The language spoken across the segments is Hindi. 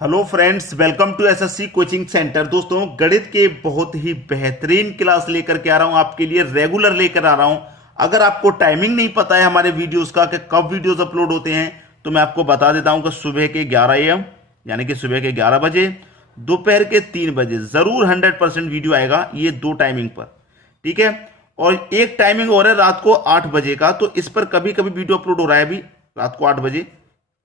Hello friends, welcome to SSC coaching centre. दोस्तों, गणित के बहुत ही बेहतरीन क्लास लेकर के आ रहा हूं आपके लिए, रेगुलर लेकर आ रहा हूं। अगर आपको टाइमिंग नहीं पता है हमारे वीडियोस का कि कब वीडियोस अपलोड होते हैं, तो मैं आपको बता देता हूं कि सुबह के 11 AM यानी कि सुबह के 11 बजे, दोपहर के 3 बजे जरूर 100% वीडियो आएगा, ये दो टाइमिंग पर। ठीक है। और एक टाइमिंग और है रात को 8 बजे का, तो इस पर कभी कभी वीडियो अपलोड हो रहा है अभी रात को 8 बजे,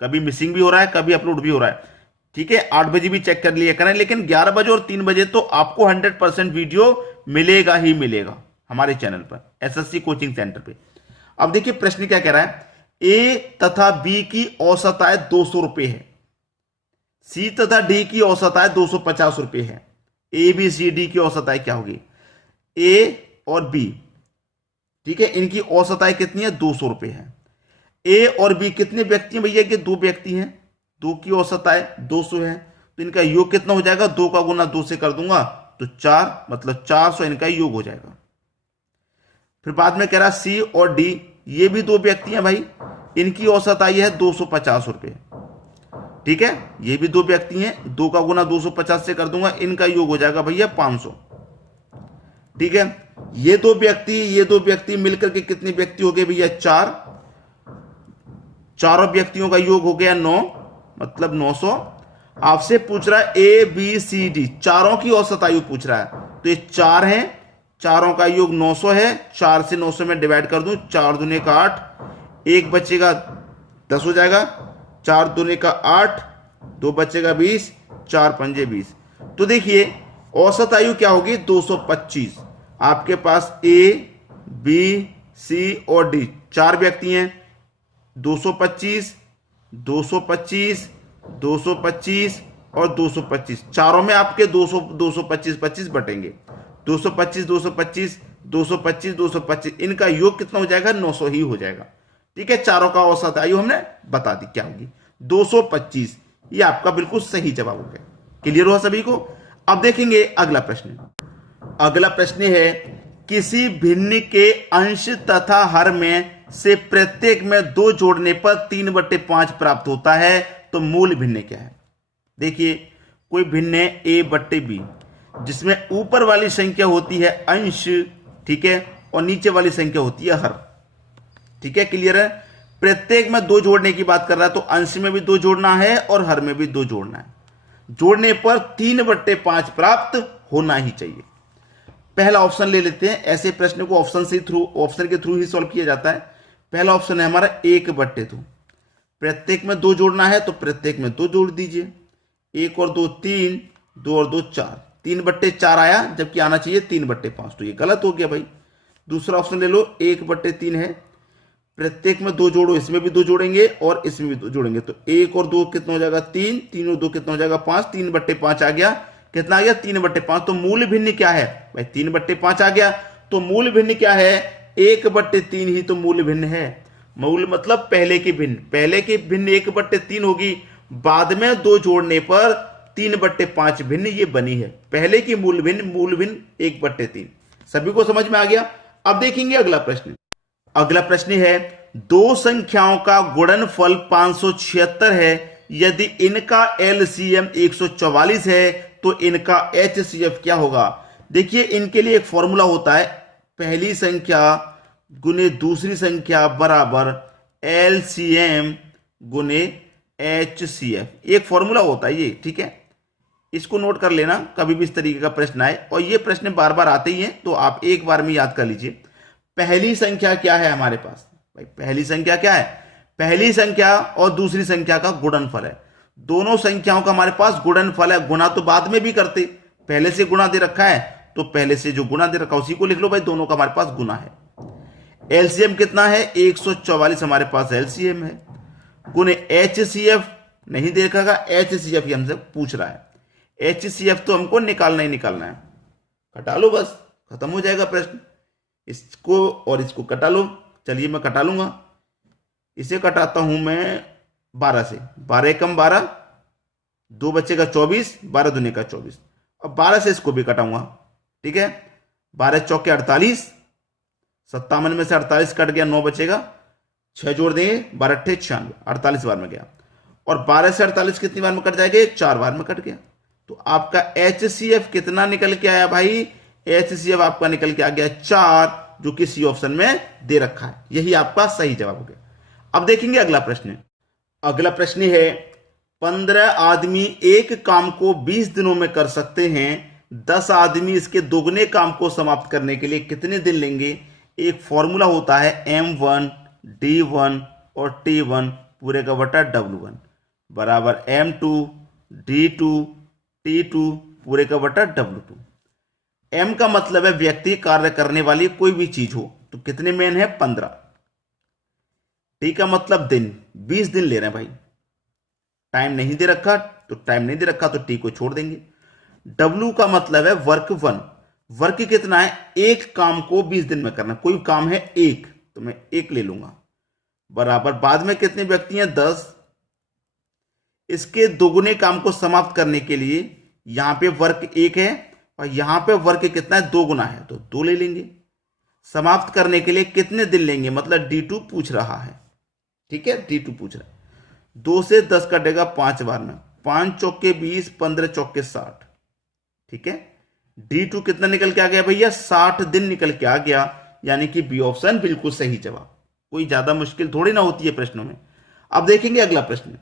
कभी मिसिंग भी हो रहा है, कभी अपलोड भी हो रहा है। ठीक है, 8 बजे भी चेक कर लिया करें, लेकिन 11 बजे और 3 बजे तो आपको 100% वीडियो मिलेगा ही मिलेगा हमारे चैनल पर, एसएससी कोचिंग सेंटर पे। अब देखिए प्रश्न क्या कह रहा है। ए तथा बी की औसत आय 200 रुपए है, सी तथा डी की औसत आय 250 रुपए है। ए बी सी डी की औसत आय क्या होगी? ए और बी, ठीक है, इनकी औसत आय कितनी है? 200 रुपए है। ए और बी कितने व्यक्ति हैं भैया? के दो व्यक्ति हैं, दो की औसत आय 200 है, तो इनका योग कितना हो जाएगा? 2 का गुना 2 से कर दूंगा तो 4, मतलब 400 इनका योग हो जाएगा। फिर बाद में कह रहा सी और डी, ये भी दो व्यक्ति हैं भाई, इनकी औसत आय है 250 रुपए। ठीक है, ये भी दो व्यक्ति हैं, 2 का गुना 250 से कर दूंगा, इनका योग हो जाएगा भैया 500। ठीक है, ये दो व्यक्ति मिलकर के कितने व्यक्ति हो गए भैया? 4। चारों व्यक्तियों का योग हो गया 9, मतलब 900। आपसे पूछ रहा है ए बी सी डी, चारों की औसत आयु पूछ रहा है, तो ये 4 हैं, चारों का योग 900 है। 4 से 900 में डिवाइड कर दूं, 4 दूने का 8, एक बचेगा 10 हो जाएगा, 4 दूने का 8, 2 बचेगा 20, 4 पंजे 20। तो देखिए औसत आयु क्या होगी? 225। आपके पास ए बी सी और डी 4 व्यक्ति हैं, 225, 225, 225 और 225, चारों में आपके 200 225 25 बटेंगे। 225 225 225 225, इनका योग कितना हो जाएगा? 900 ही हो जाएगा। ठीक है, चारों का औसत आयु हमने बता दी क्या होगी, 225। ये आपका बिल्कुल सही जवाब हो गया। क्लियर हुआ सभी को? अब देखेंगे अगला प्रश्न। अगला प्रश्न है, किसी भिन्न के अंश तथा हर में से प्रत्येक में 2 जोड़ने पर 3/5 प्राप्त होता है, तो मूल भिन्न क्या है? देखिए कोई भिन्न है a/b, जिसमें ऊपर वाली संख्या होती है अंश, ठीक है, और नीचे वाली संख्या होती है हर। ठीक है, क्लियर है? प्रत्येक में 2 जोड़ने की बात कर रहा है, तो अंश में भी 2 जोड़ना है और हर में भी 2 जोड़ना है। जोड़ने पर 3/5 प्राप्त होना ही चाहिए। पहला ऑप्शन ले लेते हैं, ऐसे प्रश्न को ऑप्शन के थ्रू ही सॉल्व किया जाता है। पहला ऑप्शन है हमारा 1/2, प्रत्येक में 2 जोड़ना है तो प्रत्येक में 2 जोड़ दीजिए। 1 और 2 3, 2 और 2 4, 3/4 आया, जबकि आना चाहिए 3/5, तो ये गलत हो गया भाई। दूसरा ऑप्शन ले लो, 1/3 है, प्रत्येक में 2 जोड़ो, इसमें भी 2 जोड़ेंगे और इसमें भी 2 जोड़ेंगे, तो 1 और 2 कितना हो जाएगा? 3, 3 और 2 कितना हो जाएगा? 5, 3/5 आ गया। कितना आ गया? 3/5। तो मूल भिन्न क्या है भाई? 3/5 आ गया, तो मूल भिन्न क्या है? 1/3 ही तो मूल भिन्न है। मूल मतलब पहले की भिन्न, पहले की भिन्न 1/3 होगी, बाद में 2 जोड़ने पर 3/5 भिन्न ये बनी है। पहले की मूल भिन्न 1/3। सभी को समझ में आ गया? अब देखेंगे अगला प्रश्न। अगला प्रश्न है, 2 संख्याओं का गुणनफल 576 है, यदि इनका एलसीएम 144 है तो इनका एचसीएफ क्या होगा? देखिए इनके लिए एक फॉर्मूला होता है, पहली संख्या गुने दूसरी संख्या बराबर एलसीएम गुने एचसीएफ, एक फॉर्मूला होता है ये। ठीक है, इसको नोट कर लेना, कभी भी इस तरीके का प्रश्न आए, और ये प्रश्न बार बार आते ही हैं, तो आप एक बार में याद कर लीजिए। पहली संख्या क्या है हमारे पास भाई? पहली संख्या क्या है? पहली संख्या और दूसरी संख्या का गुणनफल है। दोनों संख्याओं का हमारे पास गुणनफल है। गुणा तो बाद में भी करते, पहले से गुणा दे रखा है तो पहले से जो गुणा दे रखा है उसी को लिख लो भाई, दोनों का हमारे पास गुणा है। एलसीएम कितना है? 144 हमारे पास एलसीएम है, गुने एचसीएफ नहीं देखा, एचसीएफ ही हमसे पूछ रहा है। एचसीएफ तो हमको निकालना ही निकालना है, घटा लो बस, खत्म हो जाएगा प्रश्न। इसको और इसको कटा लो, चलिए मैं कटा लूंगा। इसे कटाता हूं मैं 12 से, 12 एकम 12, 2 बचेगा 24, 12 दूने का 24। अब 12 से इसको भी कटाऊंगा। ठीक है, 12 चौके 48, 57 में से 48 कट गया, 9 बचेगा, 6 जोड़ देंगे, 12 अट्ठे 96, 48 बार में गया। और 12 से 48 कितनी बार में कट जाएगा? 4 बार में कट गया। तो आपका HCF कितना निकल के आया भाई? HCF आपका निकल के आ गया 4, जो कि सी ऑप्शन में दे रखा है। यही आपका सही जवाब हो गया। अब देखेंगे अगला प्रश्न। अगला प्रश्न है 15 आदमी एक काम को 20 दिनों में कर सकते हैं, 10 आदमी इसके दोगुने काम को समाप्त करने के लिए कितने दिन लेंगे? एक फॉर्मूला होता है M1 D1 और T1 पूरे का बटा W1 बराबर M2 D2 T2 पूरे का बटा W2। M का मतलब है व्यक्ति, कार्य करने वाली कोई भी चीज हो, तो कितने मेन है? 15। T का मतलब दिन, 20 दिन ले रहे हैं भाई। टाइम नहीं दे रखा तो T को छोड़ देंगे। W का मतलब है वर्क 1, वर्क कितना है? एक काम को 20 दिन में करना। कोई काम है 1, तो मैं 1 ले लूंगा बराबर, बाद में कितने व्यक्ति हैं? 10। इसके दोगुने काम को समाप्त करने के लिए यहां पे वर्क 1 है और यहां पे वर्क कितना है? 2 गुना है, तो 2 ले लेंगे। समाप्त करने के लिए कितने दिन लेंगे? मतलब D2 पूछ रहा है, ठीक है, D2 पूछ रहा है। 2 से 10 कटेगा 5 बार में, 5 चौके 20, 15 चौके 60, ठीक है। D2 कितना निकल के आ गया भैया? 60 दिन निकल के आ गया, यानी कि बी ऑप्शन बिल्कुल सही जवाब। कोई ज्यादा मुश्किल थोड़ी ना होती है प्रश्नों में। अब देखेंगे अगला प्रश्न।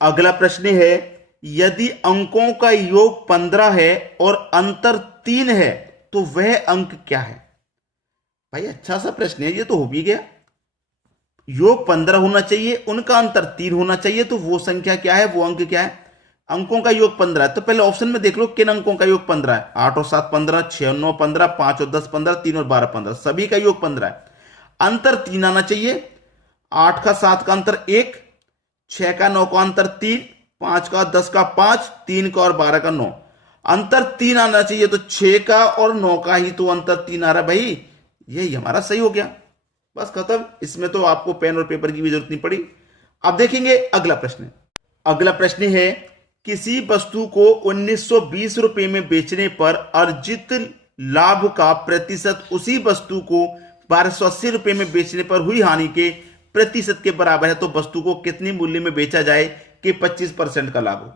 अगला प्रश्न है यदि अंकों का योग 15 है और अंतर 3 है तो वह अंक क्या है? भाई अच्छा सा प्रश्न है, ये तो हो भी गया। योग 15 होना चाहिए, उनका अंतर 3 होना चाहिए, तो वो संख्या क्या है? वो अंक क्या है? अंकों का योग 15 है, तो पहले ऑप्शन में देख लो किन अंकों का योग 15 है। 8 और 7 15, 6 और 9 15, 5 और 10 15, 3 और 12 15, सभी का योग 15 है। अंतर 3 आना चाहिए। 8 का 7 का अंतर 1, 6 का 9 का अंतर 3, 5 का 10 का 5, 3 का और 12 का 9, अंतर 3 आना चाहिए। तो 6 का और 9 का ही तो अंतर 3 आ रहा है भाई, यही हमारा सही हो गया। बस खत्म, इसमें तो आपको पेन और पेपर की भी जरूरत नहीं पड़ी। अब देखेंगे अगला प्रश्न। अगला प्रश्न है किसी वस्तु को 1920 रुपए में बेचने पर अर्जित लाभ का प्रतिशत उसी वस्तु को 1280 रुपए में बेचने पर हुई हानि के प्रतिशत के बराबर है, तो वस्तु को कितनी मूल्य में बेचा जाए कि 25% का लाभ हो?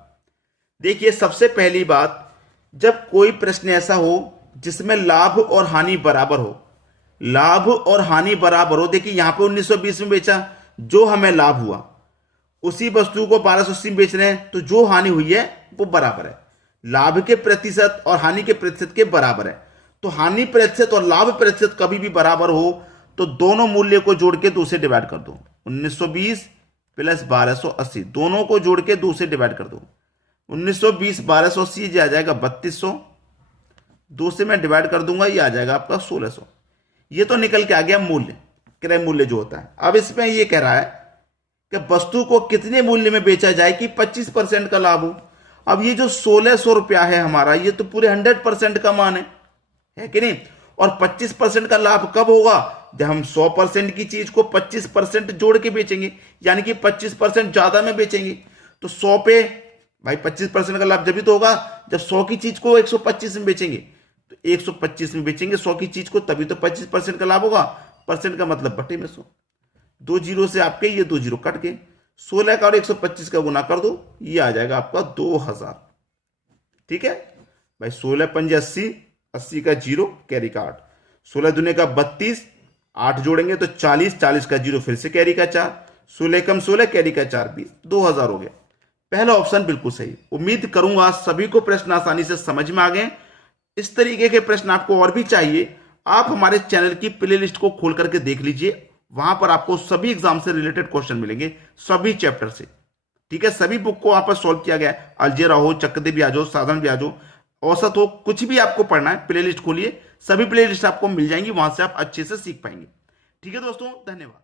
देखिए सबसे पहली बात, जब कोई प्रश्न ऐसा हो जिसमें लाभ और हानि बराबर हो, लाभ और हानि बराबर हो, देखिए यहां पे 1920 में बेचा, जो हमें लाभ हुआ उसी वस्तु को 1280 में बेच रहे हैं, तो जो हानि हुई है वो बराबर है, लाभ के प्रतिशत और हानि के प्रतिशत के बराबर है। तो हानि प्रतिशत और लाभ प्रतिशत कभी भी बराबर हो तो दोनों मूल्य को जोड़ के 2 से डिवाइड कर दो। 1920 प्लस 1280 दोनों को जोड़ के 2 से डिवाइड कर दो। 1920 1280 ये आ जाएगा 3200, 2 से मैं डिवाइड कर दूंगा, ये आ जाएगा आपका 1600। ये तो निकल के आ गया मूल्य, क्रय मूल्य जो होता है। अब इसमें ये कह रहा है कि वस्तु को कितने मूल्य में बेचा जाए कि 25% का लाभ हो। अब ये जो 1600 रुपया है हमारा, ये तो पूरे 100% का मान है कि नहीं? और 25% का लाभ कब होगा? जब हम 100% की चीज को 25% जोड़ के बेचेंगे, यानी कि 25% ज्यादा में बेचेंगे। तो 100 पे भाई 25% का लाभ जब भी तो होगा जब 100 की चीज को 125 में बेचेंगे, तो 125 में बेचेंगे 100 की चीज को, तभी तो 25% का लाभ होगा। परसेंट का मतलब बटे में 100, 2 जीरो से आपके ये 2 जीरो कट गए, 16 का और 125 का गुना कर दो, ये आ जाएगा आपका 2000। ठीक है भाई, 16 पंजे 80, 80 का जीरो कैरी का 8, 16 दुने का 32, 8 जोड़ेंगे तो 40, 40 का जीरो फिर से कैरी का 4, 16 कम 16 कैरी का 4 20, 2000 हो गया। पहला ऑप्शन बिल्कुल सही। उम्मीद करूंगा सभी को प्रश्न आसानी से समझ में आ गए। इस तरीके के प्रश्न आपको और भी चाहिए, आप हमारे चैनल की प्लेलिस्ट को खोल करके देख लीजिए, वहां पर आपको सभी एग्जाम से रिलेटेड क्वेश्चन मिलेंगे, सभी चैप्टर से। ठीक है, सभी बुक को वहां पर सॉल्व किया गया है। अलजेरा हो, चक्रदेव ब्याज हो, साधारण ब्याज हो, औसत हो, कुछ भी आपको पढ़ना है प्लेलिस्ट खोलिए, सभी प्लेलिस्ट आपको मिल जाएंगी, वहां से आप अच्छे से सीख पाएंगे। ठीक है दोस्तों, धन्यवाद।